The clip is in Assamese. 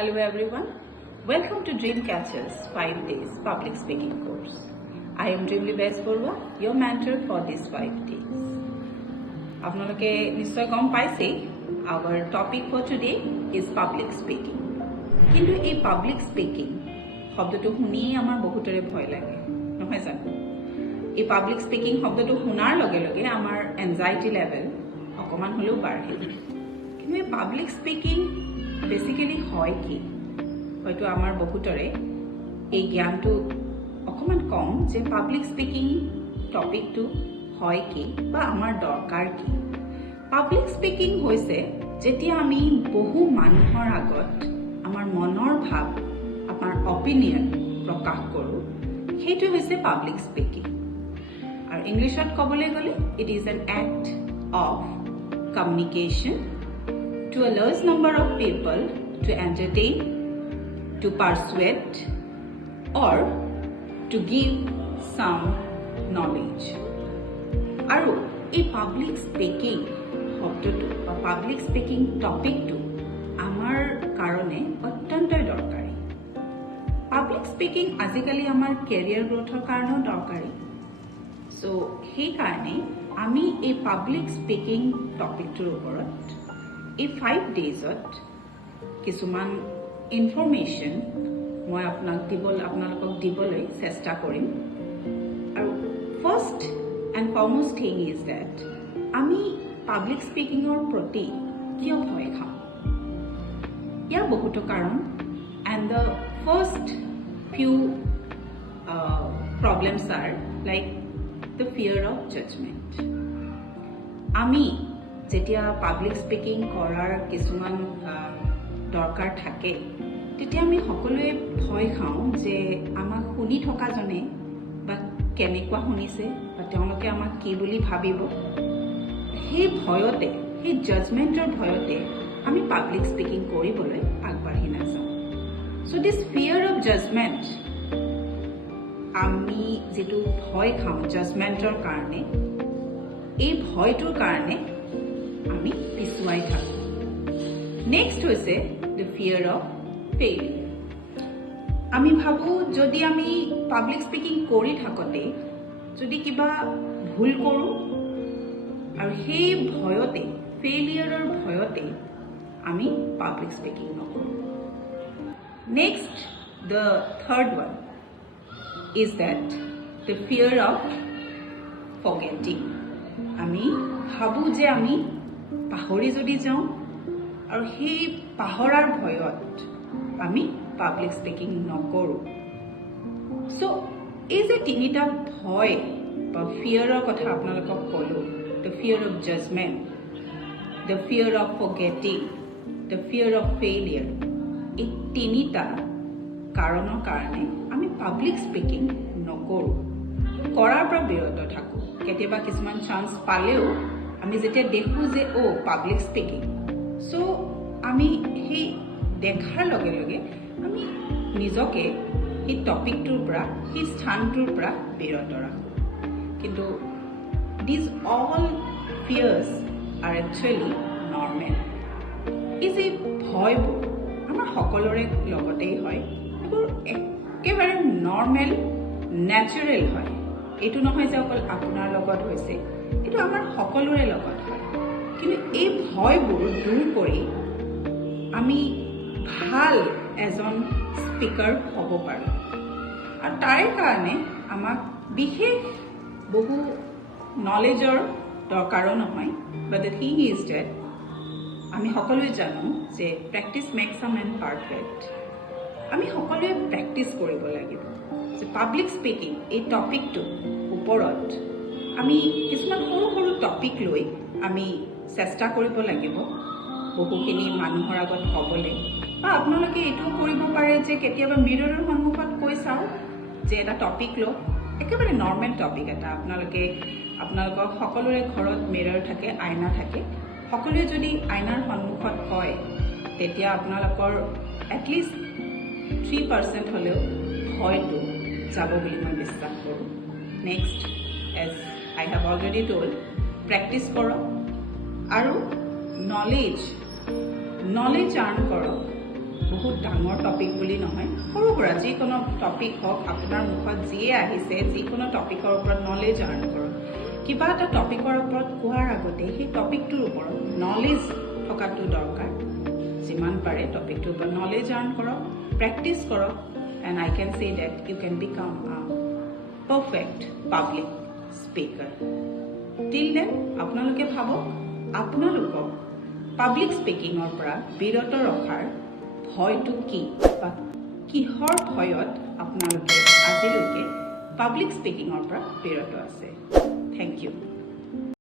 Hello everyone, welcome to Dreamcatcher's 5 days public speaking course. I am Dreamly Bes Borua, your mentor for these 5 days. Apnaloke nischay gom paise, our topic for today is public speaking. Kintu ei public speaking শব্দটো শুনি আমাৰ বহুতৰে ভয় লাগে নহয় জানো এই পাব্লিক স্পিকিং শব্দটো শুনাৰ লগে লগে আমাৰ এনজাইটি লেভেল অকমান হলেও বাঢ়ে কিন্তু এই পাব্লিক স্পিকিং বেসিক্যালি হয় কি হয়তো আমাৰ বহুতৰে এই জ্ঞানটো অকমান কম যে পাব্লিক স্পিকিং টপিকটো হয় কি বা আমাৰ দৰকাৰ কি পাব্লিক স্পিকিং হৈছে যেতিয়া আমি বহু মানুহৰ আগত আমাৰ মনৰ ভাৱ আমাৰ অপিনিয়ন প্ৰকাশ কৰো সেইটো হৈছে পাব্লিক স্পিকিং আৰু ইংলিছত ক'বলৈ গ'লে it is an act of communication to a large number of people to entertain, to persuade, or to give some knowledge. Aru, a public speaking শব্দটো বা public speaking টপিকটো আমাৰ কাৰণে অত্যন্ত দৰকাৰী। Public speaking আজিকালি আমাৰ কেৰিয়াৰ গ্ৰোথৰ কাৰণেও দৰকাৰী। So, সেই কাৰণে আমি এই public speaking টপিকটোৰ ওপৰত এই 5 daysত কিছুমান ইনফৰমেশ্যন মই আপোনালোকক দিবলৈ চেষ্টা কৰিম আৰু first and foremost thing is that আমি পাব্লিক স্পিকিঙৰ প্ৰতি কিয় ভয় খাওঁ ইয়াৰ বহুতো কাৰণ and the first few problems are like the fear of judgement আমি যেতিয়া পাব্লিক স্পিকিং কৰাৰ কিছুমান দৰকাৰ থাকে তেতিয়া আমি সকলোৱে ভয় খাওঁ যে আমাক শুনি থকাজনে বা কেনেকুৱা শুনিছে বা তেওঁলোকে আমাক কি বুলি ভাবিব সেই ভয়তে সেই জাজমেণ্টৰ ভয়তে আমি পাব্লিক স্পিকিং কৰিবলৈ আগবাঢ়ি নাযাওঁ চ' দিছ ফিয়াৰ অফ জাজমেণ্ট আমি যিটো ভয় খাওঁ জাজমেণ্টৰ কাৰণে এই ভয়টোৰ কাৰণে আমি পিছুৱাই থাকোঁ নেক্সট হৈছে দ্য ফিয়াৰ অফ ফেইলিয়াৰ আমি ভাবোঁ যদি আমি পাব্লিক স্পিকিং কৰি থাকোঁতে যদি কিবা ভুল কৰোঁ আৰু সেই ভয়তে ফেইলিয়াৰৰ ভয়তে আমি পাব্লিক স্পিকিং নকৰোঁ next the third one is that the fear of forgetting আমি ভাবোঁ যে আমি পাহৰি যদি যাওঁ আৰু সেই পাহৰাৰ ভয়ত আমি পাব্লিক স্পিকিং নকৰোঁ চ' এই যে তিনিটা ভয় বা ফিয়াৰৰ কথা আপোনালোকক ক'লোঁ the fear of judgement the fear of forgetting the fear of failure এই তিনিটা কাৰণৰ কাৰণে আমি পাব্লিক স্পিকিং নকৰোঁ কৰাৰ পৰা বিৰত থাকোঁ কেতিয়াবা কিছুমান চান্স পালেও আমি যেতিয়া দেখোঁ যে পাব্লিক স্পিকিং চ' আমি সেই দেখাৰ লগে লগে আমি নিজকে সেই টপিকটোৰ পৰা সেই স্থানটোৰ পৰা বিৰত ৰাখোঁ কিন্তু these all fears are actually normal এই যে ভয়বোৰ আমাৰ সকলোৰে লগতেই হয় এইবোৰ একেবাৰে নৰ্মেল নেচাৰেল হয় এইটো নহয় যে অকল আপোনাৰ লগত হৈছে এইটো আমাৰ সকলোৰে লগত হয় কিন্তু এই ভয়বোৰ দূৰ কৰি আমি ভাল এজন স্পিকাৰ হ'ব পাৰোঁ আৰু তাৰে কাৰণে আমাক বিশেষ বহু নলেজৰ দৰকাৰো নহয় but the thing is that আমি সকলোৱে জানো যে practice makes a man perfect আমি সকলোৱে প্ৰেক্টিচ কৰিব লাগিব যে পাব্লিক স্পিকিং এই টপিকটোৰ ওপৰত আমি কিছুমান সৰু সৰু টপিক লৈ আমি চেষ্টা কৰিব লাগিব বহুখিনি মানুহৰ আগত ক'বলৈ বা আপোনালোকে এইটোও কৰিব পাৰে যে কেতিয়াবা মিৰৰৰ সন্মুখত কৈ চাওঁ যে এটা টপিক লওক একেবাৰে নৰ্মেল টপিক এটা আপোনালোকৰ সকলোৰে ঘৰত মিৰৰ থাকে আইনা থাকে সকলোৱে যদি আইনাৰ সন্মুখত কয় তেতিয়া আপোনালোকৰ এটলিষ্ট 3% হ'লেও হয়তো যাব বুলি মই বিশ্বাস কৰোঁ next as I have already told, practice কৰক আৰু knowledge earn কৰক বহুত ডাঙৰ টপিক বুলি নহয়, সৰু সুৰা যিকোনো টপিক হওক, আপোনাৰ মুখত যিয়ে আহিছে যিকোনো টপিকৰ ওপৰত নলেজ আৰ্ণ কৰক। কিবা এটা টপিকৰ ওপৰত কোৱাৰ আগতে সেই টপিকটোৰ ওপৰত নলেজ থকাটো দৰকাৰ। যিমান পাৰে টপিকটোৰ ওপৰত নলেজ আৰ্ণ কৰক, প্ৰেক্টিচ কৰক, and I can say that you can become a perfect public speaker. Till then আপোনালোকে ভাবক আপোনালোকক পাব্লিক স্পীকিঙৰ পৰা বিৰত ৰখাৰ ভয়টো কি, বা কিহৰ ভয়ত আপোনালোকে আজিলৈকে পাব্লিক স্পীকিঙৰ পৰা বিৰত আছে। Thank U.